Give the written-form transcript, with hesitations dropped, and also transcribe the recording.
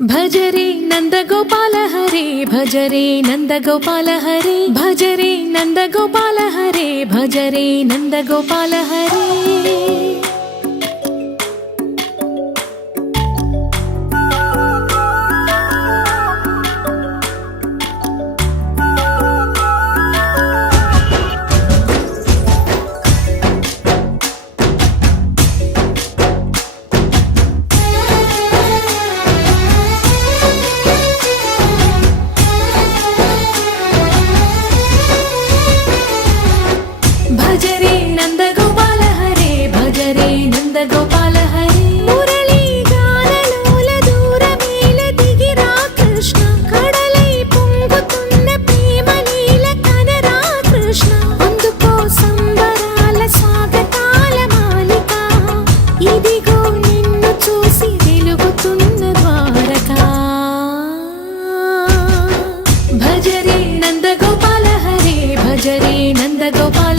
भज रे नंद गोपाल हरे, भज रे नंद गोपाल हरे, भज रे नंद गोपाल हरे, भज रे नंद गोपाल हरे। भज रे नंद गोपाल हरे, भज रे नंद गोपाल हरे। मुरली गानलोल दूरमेल दिगिरा कृष्ण, కడలై పొంగుతున్న ప్రేమలీల కనరా కృష్ణ। అందుకో సంబరాల స్వాగతాల మాలిక, ఇదిగో నిన్ను చూసి వెలుగుతున్న ద్వారకా। भज रे नंद गोपाल हरे, भज रे नंद गोपाल